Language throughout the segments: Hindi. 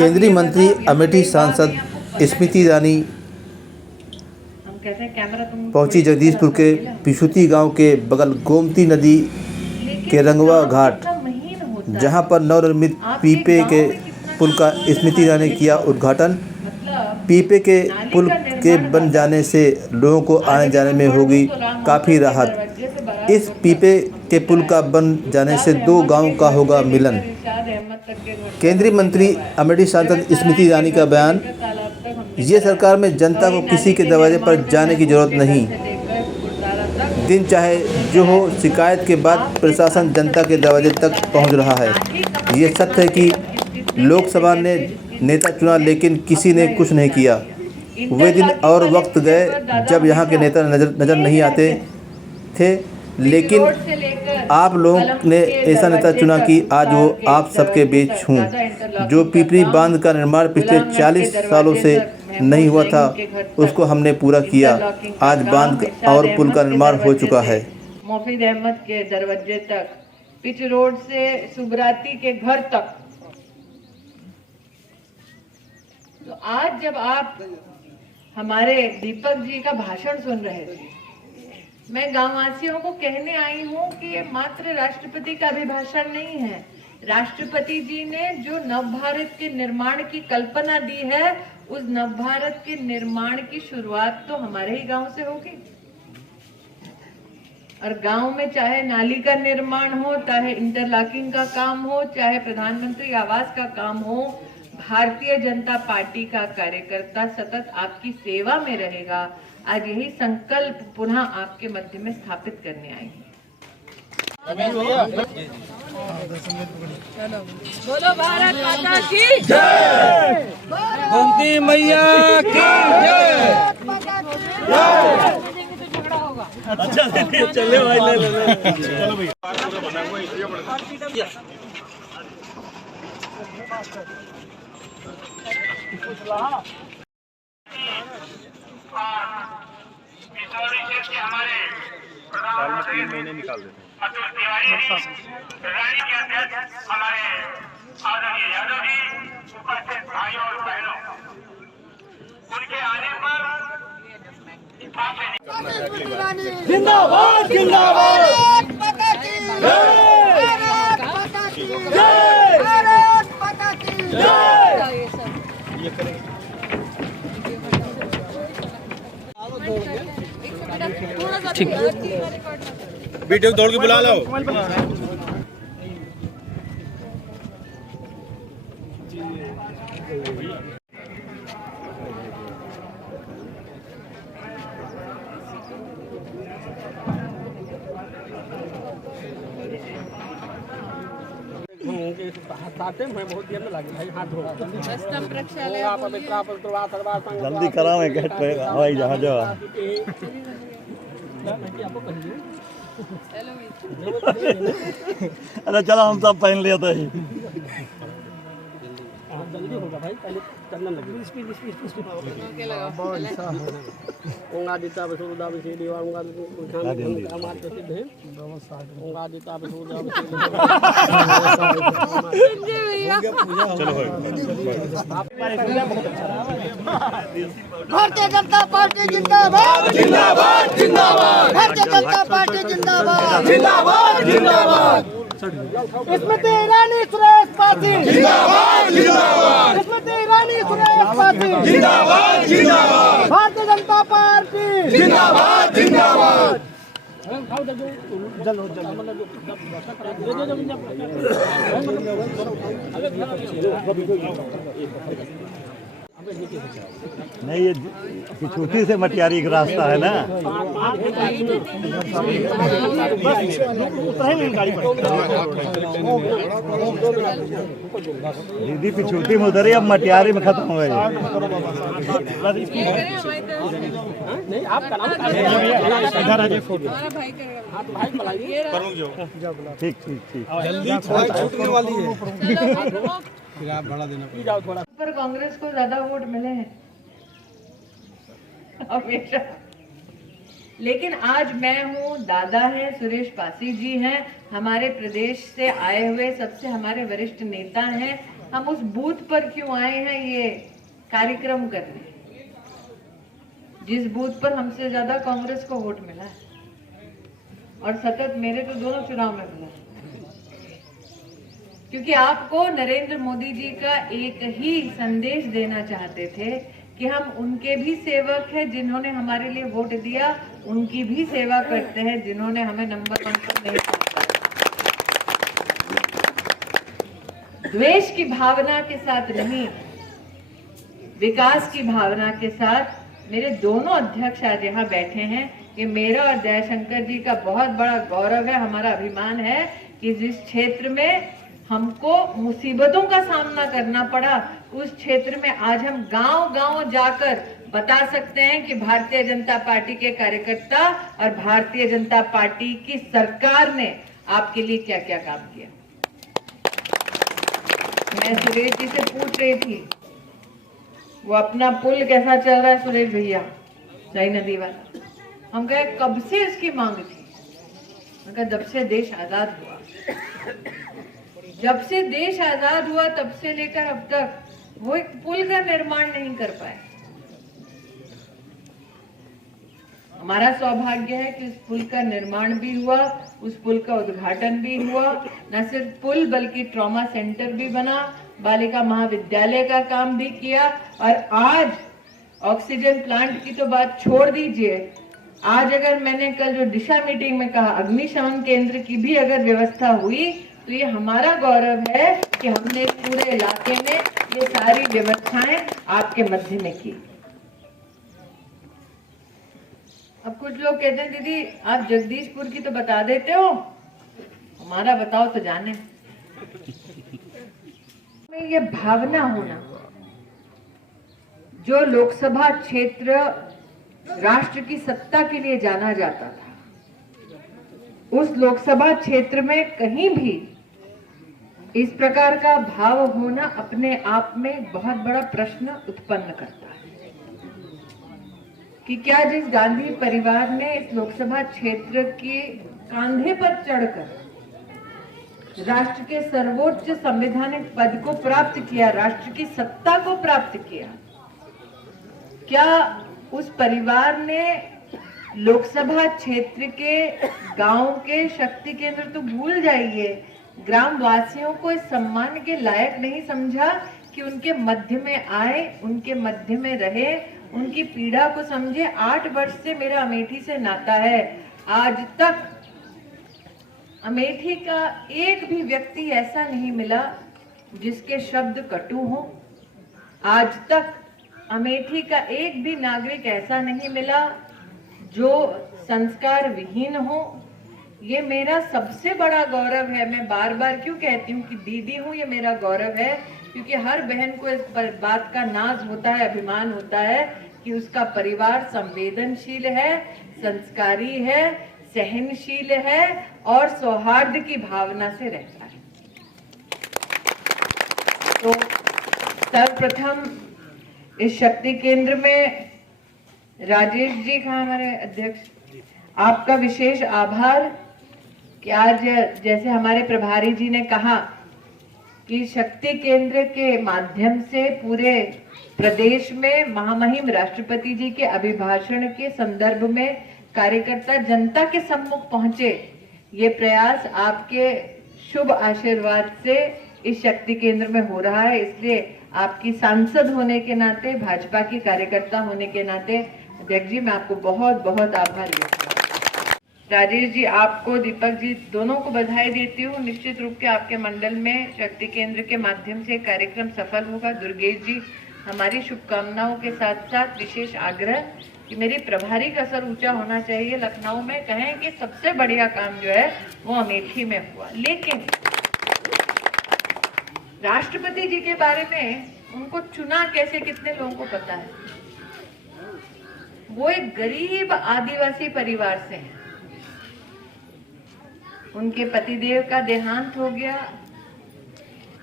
केंद्रीय मंत्री अमेठी सांसद स्मृति ईरानी पहुंची जगदीशपुर के पिछुती गांव के बगल गोमती नदी के रंगवा घाट, जहां पर नवनिर्मित पीपे के पुल का स्मृति ईरानी ने किया उद्घाटन। पीपे के पुल के बन जाने से लोगों को आने जाने में होगी काफ़ी राहत। इस पीपे के पुल का बन जाने से दो गांवों का होगा मिलन। केंद्रीय मंत्री अमेठी सांसद स्मृति ईरानी का बयान, ये सरकार में जनता को किसी के दरवाजे पर जाने की जरूरत नहीं। दिन चाहे जो हो, शिकायत के बाद प्रशासन जनता के दरवाजे तक पहुंच रहा है। ये सत्य है कि लोकसभा ने नेता चुना लेकिन किसी ने कुछ नहीं किया। वे दिन और वक्त गए जब यहाँ के नेता नज़र नहीं आते थे, लेकिन आप लोगों ने ऐसा नेता चुना कि आज वो आप सबके बीच हूँ। जो पिपरी बांध का निर्माण पिछले 40 सालों से नहीं हुआ था, उसको हमने पूरा किया। आज बांध और पुल का निर्माण हो चुका है। मोफिद अहमद के दरवाजे तक, पिच रोड से सुब्राती के घर तक। तो आज जब आप हमारे दीपक जी का भाषण सुन रहे थे, मैं गांववासियों को कहने आई हूं कि ये मात्र राष्ट्रपति का अभिभाषण नहीं है। राष्ट्रपति जी ने जो नवभारत के निर्माण की कल्पना दी है, उस नवभारत के निर्माण की शुरुआत तो हमारे ही गांव से होगी। और गांव में चाहे नाली का निर्माण हो, चाहे इंटरलॉकिंग का काम हो, चाहे प्रधानमंत्री आवास का काम हो, भारतीय जनता पार्टी का कार्यकर्ता सतत आपकी सेवा में रहेगा। आज यही संकल्प पुनः आपके मध्य में स्थापित करने आए हैं। बोलो भारत माता की जय, गोमती मैया की जय। अच्छा चले भाई, ले चलो भैया। हमारे साल में 3 महीने निकाल देते हैं। अतुल तिवारी रानी के अध्यक्ष हमारे आदरणीय यादव जी, उपस्थित भाइयों और बहनों, उनके आने पर जिंदाबाद जिंदाबाद ठीक, वीडियो दौड़ के बुला लो। जल्दी कराओ गेट पे हवाई जहाज। अरे चलो हम सब पहन लिया था। जल्दी होगा भाई, पहले चंदन लगे। ओंगा दिता बसुदा बसे देवा ओंगा दिता हमारे प्रसिद्ध है। ओंगा दिता बसुदा बसे चलो भारतीय जनता पार्टी जिंदाबाद जिंदाबाद जिंदाबाद, भारतीय जनता पार्टी जिंदाबाद जिंदाबाद जिंदाबाद। स्मृति ईरानी सुरेश पासी जिंदाबाद जिंदाबाद, स्मृति ईरानी सुरेश पासी जिंदाबाद जिंदाबाद, भारतीय जनता पार्टी जिंदाबाद जिंदाबाद। नहीं, ये पिछुती से मटियारी का रास्ता है ना। दीदी पिछुती में उधर ही, अब मटियारी में खत्म हो गई। नहीं आपका नाम ठीक ठीक ठीक। जल्दी छूटने वाली है। फिर आप बढ़ा देना जाओ थोड़ा। पर कांग्रेस को ज्यादा वोट मिले हैं हमेशा। लेकिन आज मैं हूँ, दादा हैं, सुरेश पासी जी हैं, हमारे प्रदेश से आए हुए सबसे हमारे वरिष्ठ नेता हैं, हम उस बूथ पर क्यों आए हैं ये कार्यक्रम करने, जिस बूथ पर हमसे ज्यादा कांग्रेस को वोट मिला है और सतत मेरे तो दोनों चुनाव में मिला है। क्योंकि आपको नरेंद्र मोदी जी का एक ही संदेश देना चाहते थे कि हम उनके भी सेवक हैं जिन्होंने हमारे लिए वोट दिया, उनकी भी सेवा करते हैं जिन्होंने हमें नंबर 1 पर नहीं पहुंचाया। द्वेष की भावना के साथ नहीं, विकास की भावना के साथ मेरे दोनों अध्यक्ष आज यहाँ बैठे हैं। ये मेरा और जयशंकर जी का बहुत बड़ा गौरव है, हमारा अभिमान है कि जिस क्षेत्र में हमको मुसीबतों का सामना करना पड़ा, उस क्षेत्र में आज हम गांव-गांव जाकर बता सकते हैं कि भारतीय जनता पार्टी के कार्यकर्ता और भारतीय जनता पार्टी की सरकार ने आपके लिए क्या-क्या काम किया। मैं सुरेश जी से पूछ रही थी, वो अपना पुल कैसा चल रहा है सुरेश भैया, सही नदी वाला। हम कहे कब से इसकी मांग थी, मैं कहा जब से देश आजाद हुआ। जब से देश आजाद हुआ तब से लेकर अब तक वो एक पुल का निर्माण नहीं कर पाए। हमारा सौभाग्य है कि उस पुल का निर्माण भी हुआ, उस पुल का उद्घाटन भी हुआ। न सिर्फ पुल बल्कि ट्रॉमा सेंटर भी बना, बालिका महाविद्यालय का काम भी किया। और आज ऑक्सीजन प्लांट की तो बात छोड़ दीजिए, आज अगर मैंने कल जो दिशा मीटिंग में कहा अग्निशमन केंद्र की भी अगर व्यवस्था हुई तो ये हमारा गौरव है कि हमने पूरे इलाके में ये सारी व्यवस्थाएं आपके मध्य में की। अब कुछ लोग कहते हैं दीदी आप जगदीशपुर की तो बता देते हो, हमारा बताओ तो जाने। में ये भावना होना, जो लोकसभा क्षेत्र राष्ट्र की सत्ता के लिए जाना जाता था, उस लोकसभा क्षेत्र में कहीं भी इस प्रकार का भाव होना अपने आप में बहुत बड़ा प्रश्न उत्पन्न करता है कि क्या जिस गांधी परिवार ने इस लोकसभा क्षेत्र के कांधे पर चढ़कर राष्ट्र के सर्वोच्च संवैधानिक पद को प्राप्त किया, राष्ट्र की सत्ता को प्राप्त किया, क्या उस परिवार ने लोकसभा क्षेत्र के गांव के शक्ति केंद्र तो भूल जाइए, ग्राम वासियों को इस सम्मान के लायक नहीं समझा कि उनके मध्य में आए, उनके मध्य में रहे, उनकी पीड़ा को समझे। 8 वर्ष से मेरा अमेठी से नाता है, आज तक अमेठी का एक भी व्यक्ति ऐसा नहीं मिला जिसके शब्द कटु हो। आज तक अमेठी का एक भी नागरिक ऐसा नहीं मिला जो संस्कार विहीन हो। ये मेरा सबसे बड़ा गौरव है। मैं बार बार क्यों कहती हूँ कि दीदी हूँ, ये मेरा गौरव है, क्योंकि हर बहन को इस बात का नाज होता है, अभिमान होता है कि उसका परिवार संवेदनशील है, संस्कारी है, सहनशील है और सौहार्द की भावना से रहता है। तो सर्वप्रथम इस शक्ति केंद्र में राजेश जी का, हमारे अध्यक्ष, आपका विशेष आभार कि आज जैसे हमारे प्रभारी जी ने कहा कि शक्ति केंद्र के माध्यम से पूरे प्रदेश में महामहिम राष्ट्रपति जी के अभिभाषण के संदर्भ में कार्यकर्ता जनता के सम्मुख पहुंचे। ये प्रयास आपके शुभ आशीर्वाद से इस शक्ति केंद्र में हो रहा है। इसलिए आपकी सांसद होने के नाते, भाजपा की कार्यकर्ता होने के नाते अध्यक्ष जी मैं आपको बहुत बहुत आभारी हूँ। राजेश जी, आपको, दीपक जी, दोनों को बधाई देती हूँ। निश्चित रूप से आपके मंडल में शक्ति केंद्र के माध्यम से कार्यक्रम सफल होगा। दुर्गेश जी, हमारी शुभकामनाओं के साथ साथ विशेष आग्रह कि मेरी प्रभारी का सर ऊंचा होना चाहिए। लखनऊ में कहें कि सबसे बढ़िया काम जो है वो अमेठी में हुआ, लेकिन राष्ट्रपति जी के बारे में उनको चुना कैसे, कितने लोगों को पता है? वो एक गरीब आदिवासी परिवार से हैं। उनके पतिदेव का देहांत हो गया,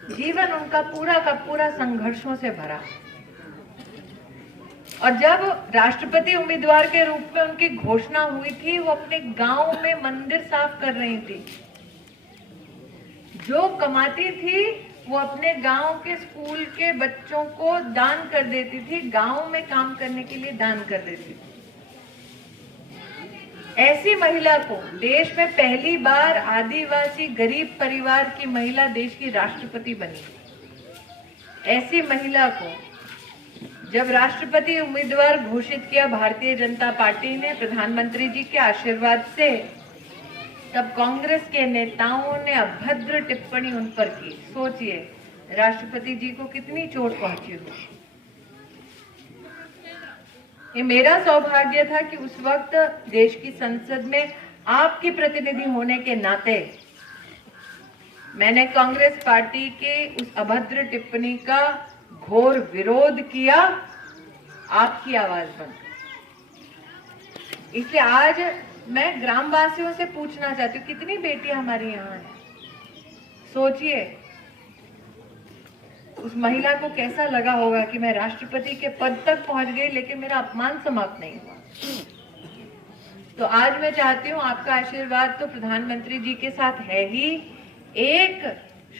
जीवन उनका पूरा का पूरा संघर्षों से भरा। और जब राष्ट्रपति उम्मीदवार के रूप में उनकी घोषणा हुई थी, वो अपने गांव में मंदिर साफ कर रही थी। जो कमाती थी वो अपने गांव के स्कूल के बच्चों को दान कर देती थी, गांव में काम करने के लिए दान कर देती थी। ऐसी महिला को देश में पहली बार आदिवासी गरीब परिवार की महिला देश की राष्ट्रपति बनी। ऐसी महिला को जब राष्ट्रपति उम्मीदवार घोषित किया भारतीय जनता पार्टी ने प्रधानमंत्री जी के आशीर्वाद से, तब कांग्रेस के नेताओं ने अभद्र टिप्पणी उन पर की। सोचिए राष्ट्रपति जी को कितनी चोट पहुंची हो। ये मेरा सौभाग्य था कि उस वक्त देश की संसद में आपकी प्रतिनिधि होने के नाते मैंने कांग्रेस पार्टी के उस अभद्र टिप्पणी का घोर विरोध किया, आपकी आवाज बनकर। इसलिए आज मैं ग्रामवासियों से पूछना चाहती हूँ, कितनी बेटियां हमारी यहाँ हैं। सोचिए उस महिला को कैसा लगा होगा कि मैं राष्ट्रपति के पद तक पहुंच गई लेकिन मेरा अपमान समाप्त नहीं हुआ। तो आज मैं चाहती हूँ आपका आशीर्वाद तो प्रधानमंत्री जी के साथ है ही, एक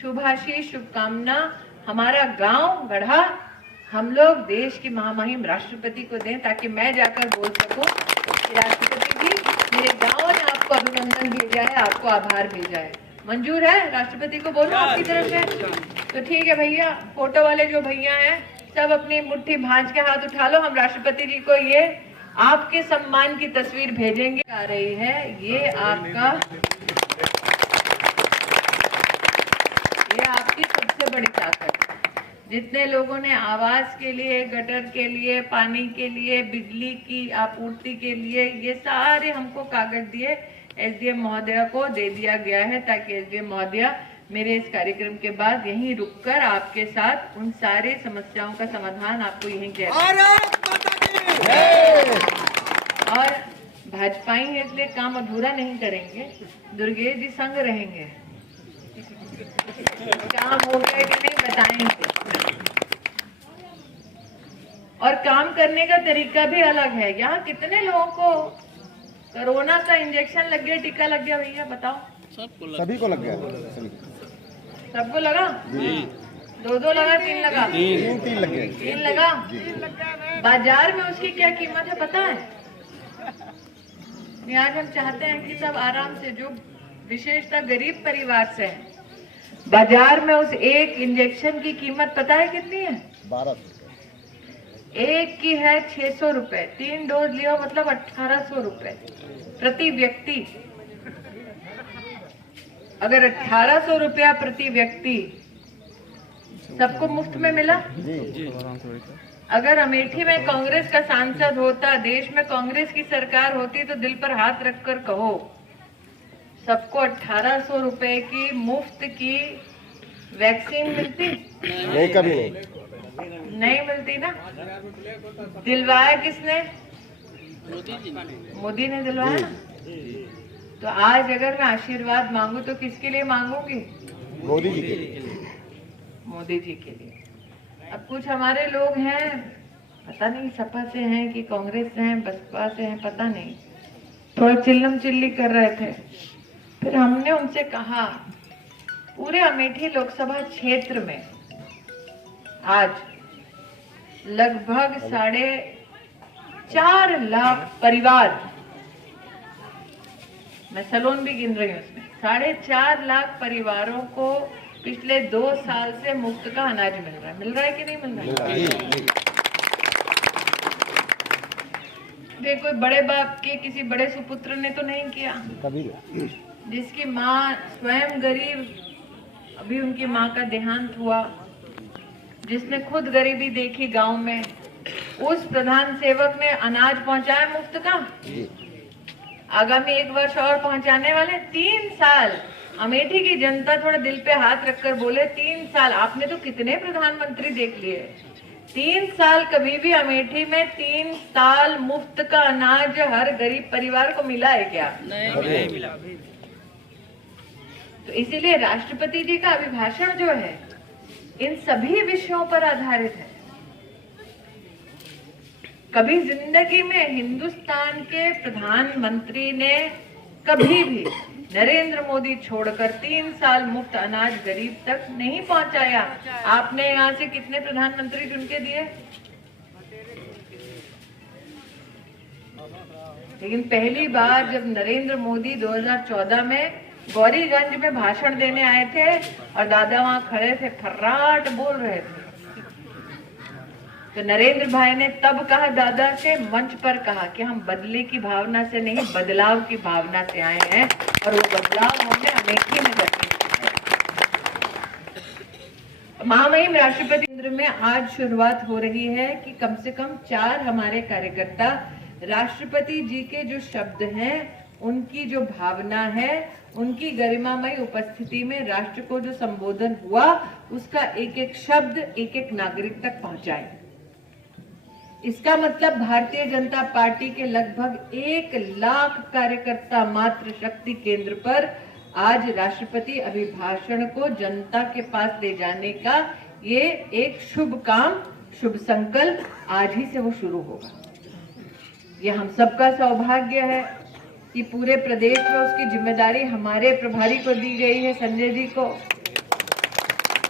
शुभाशीष शुभकामना हमारा गांव गढ़ा हम लोग देश की महामहिम राष्ट्रपति को दें, ताकि मैं जाकर बोल सकूं कि राष्ट्रपति जी मेरे गांव ने आपको अभिनंदन भेजा है, आपको आभार भेजा है। मंजूर है राष्ट्रपति को बोलूं आपकी तरफ से? तो ठीक है भैया, फोटो वाले जो भैया हैं सब अपनी मुट्ठी भांज के हाथ उठा लो, हम राष्ट्रपति जी को ये आपके सम्मान की तस्वीर भेजेंगे। आ रही है ये आपकी सबसे बड़ी ताकत। जितने लोगों ने आवास के लिए, गटर के लिए, पानी के लिए, बिजली की आपूर्ति के लिए ये सारे हमको कागज दिए, एसडीएम महोदया को दे दिया गया है, ताकि एसडीएम महोदया मेरे इस कार्यक्रम के बाद यहीं रुककर आपके साथ उन सारे समस्याओं का समाधान आपको यहीं दे। और भाजपाई है इसलिए काम अधूरा नहीं करेंगे, दुर्गेश जी संग रहेंगे, काम हो गया कि नहीं बताएंगे। और काम करने का तरीका भी अलग है। यहाँ कितने लोगों को कोरोना का इंजेक्शन लग गया, टीका लग गया भैया बताओ? सभी को लग गया। सबको लगा? 2 लगा, 3 लगा? 3 लग गए। 3 लगा। बाजार में उसकी क्या कीमत है पता है? आज हम चाहते हैं कि सब आराम से, जो विशेषतः गरीब परिवार से हैं, बाजार में उस एक इंजेक्शन की कीमत पता है कितनी है? 12। एक की है 600 रुपए, 3 डोज लियो मतलब 1800 रुपए प्रति व्यक्ति। अगर 1800 रुपया प्रति व्यक्ति सबको मुफ्त में मिला, अगर अमेठी में कांग्रेस का सांसद होता, देश में कांग्रेस की सरकार होती, तो दिल पर हाथ रखकर कहो सबको 1800 रुपए की मुफ्त की वैक्सीन मिलती? नहीं, कभी नहीं मिलती ना। दिलवाया किसने? मोदी ने दिलवाया ना। तो आज अगर मैं आशीर्वाद मांगू तो किसके लिए मांगूंगी? मोदी जी के लिए। मोदी जी के लिए। अब कुछ हमारे लोग हैं, पता नहीं सपा से हैं कि कांग्रेस से हैं, बसपा से हैं, पता नहीं, थोड़ा चिल्लम चिल्ली कर रहे थे। फिर हमने उनसे कहा पूरे अमेठी लोकसभा क्षेत्र में आज लगभग 4.5 लाख परिवार, मैं सलोन भी गिन रही हूँ इसमें, 4.5 लाख परिवारों को पिछले 2 साल से मुफ्त का अनाज मिल रहा है। मिल रहा है कि नहीं मिल रहा है? वे कोई बड़े बाप के किसी बड़े सुपुत्र ने तो नहीं किया, कभी जिसकी माँ स्वयं गरीब, अभी उनकी माँ का देहांत हुआ, जिसने खुद गरीबी देखी गांव में, उस प्रधान सेवक ने अनाज पहुंचाया मुफ्त का। आगामी 1 वर्ष और पहुंचाने वाले। 3 साल अमेठी की जनता थोड़ा दिल पे हाथ रखकर बोले, 3 साल आपने तो कितने प्रधानमंत्री देख लिए, 3 साल कभी भी अमेठी में 3 साल मुफ्त का अनाज हर गरीब परिवार को मिला है क्या? नहीं मिला। तो इसीलिए राष्ट्रपति जी का अभिभाषण जो है इन सभी विषयों पर आधारित है। कभी जिंदगी में हिंदुस्तान के प्रधानमंत्री ने कभी भी नरेंद्र मोदी छोड़कर 3 साल मुफ्त अनाज गरीब तक नहीं पहुंचाया। आपने यहाँ से कितने प्रधानमंत्री चुन के दिए? लेकिन पहली बार जब नरेंद्र मोदी 2014 में गौरीगंज में भाषण देने आए थे और दादा वहां खड़े थे, फर्राट बोल रहे थे, तो नरेंद्र भाई ने तब कहा, दादा से मंच पर कहा कि हम बदले की भावना से नहीं, बदलाव की भावना से आए हैं और वो बदलाव हमने अमेठी में करके महामहिम राष्ट्रपति केंद्र में आज शुरुआत हो रही है कि कम से कम 4 हमारे कार्यकर्ता राष्ट्रपति जी के जो शब्द हैं, उनकी जो भावना है, उनकी गरिमामय उपस्थिति में राष्ट्र को जो संबोधन हुआ उसका एक एक शब्द एक एक नागरिक तक पहुंचाए। इसका मतलब भारतीय जनता पार्टी के लगभग 1 लाख कार्यकर्ता मात्र शक्ति केंद्र पर आज राष्ट्रपति अभिभाषण को जनता के पास ले जाने का ये एक शुभ काम, शुभ संकल्प आज ही से वो शुरू होगा। ये हम सबका सौभाग्य है कि पूरे प्रदेश में उसकी जिम्मेदारी हमारे प्रभारी को दी गई है, संजय जी को।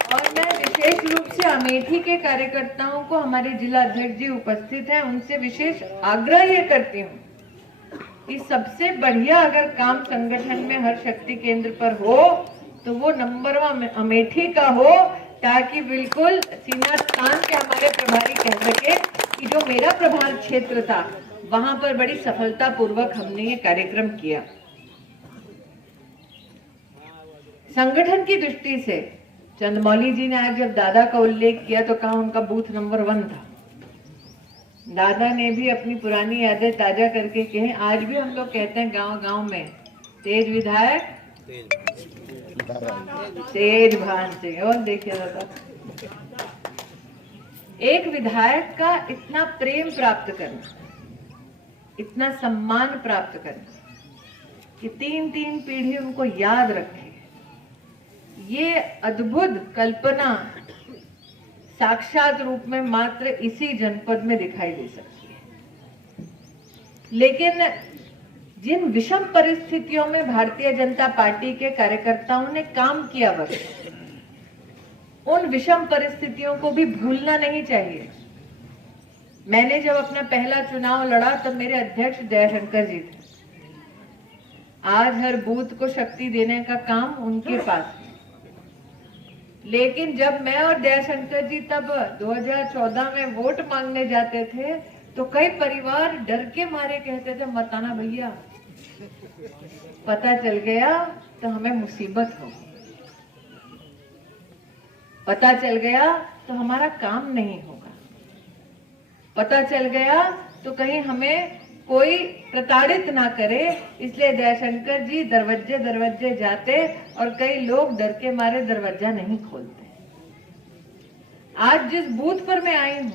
और मैं विशेष रूप से अमेठी के कार्यकर्ताओं को, हमारे जिला अध्यक्ष जी उपस्थित हैं, उनसे विशेष आग्रह ये करती हूँ कि सबसे बढ़िया अगर काम संगठन में हर शक्ति केंद्र पर हो तो वो नंबर 1 अमेठी का हो, ताकि बिल्कुल सीना तान के हमारे प्रभारी कह सके कि जो मेरा प्रभार क्षेत्र था वहां पर बड़ी सफलता पूर्वक हमने ये कार्यक्रम किया। संगठन की दृष्टि से चंद्रमौली जी ने आज जब दादा का उल्लेख किया तो कहा उनका बूथ नंबर 1 था। दादा ने भी अपनी पुरानी यादें ताजा करके कहे, आज भी हम लोग कहते हैं गांव-गांव में तेज विधायक तेज भान सिंह। और देखिए दादा, एक विधायक का इतना प्रेम प्राप्त करना, इतना सम्मान प्राप्त करना कि 3-3 पीढ़ी उनको याद रखे, ये अद्भुत कल्पना साक्षात रूप में मात्र इसी जनपद में दिखाई दे सकती है। लेकिन जिन विषम परिस्थितियों में भारतीय जनता पार्टी के कार्यकर्ताओं ने काम किया, बस उन विषम परिस्थितियों को भी भूलना नहीं चाहिए। मैंने जब अपना पहला चुनाव लड़ा तब मेरे अध्यक्ष जयशंकर जी थे। आज हर बूथ को शक्ति देने का काम उनके पास है। लेकिन जब मैं और जयशंकर जी तब 2014 में वोट मांगने जाते थे तो कई परिवार डर के मारे कहते थे, मत आना भैया, पता चल गया तो हमें मुसीबत हो, पता चल गया तो हमारा काम नहीं होगा, पता चल गया तो कहीं हमें कोई प्रताड़ित ना करे। इसलिए जयशंकर जी दरवाजे दरवाजे जाते और कई लोग डर के मारे दरवाजा नहीं खोलते। आज जिस बूथ पर मैं आई हूं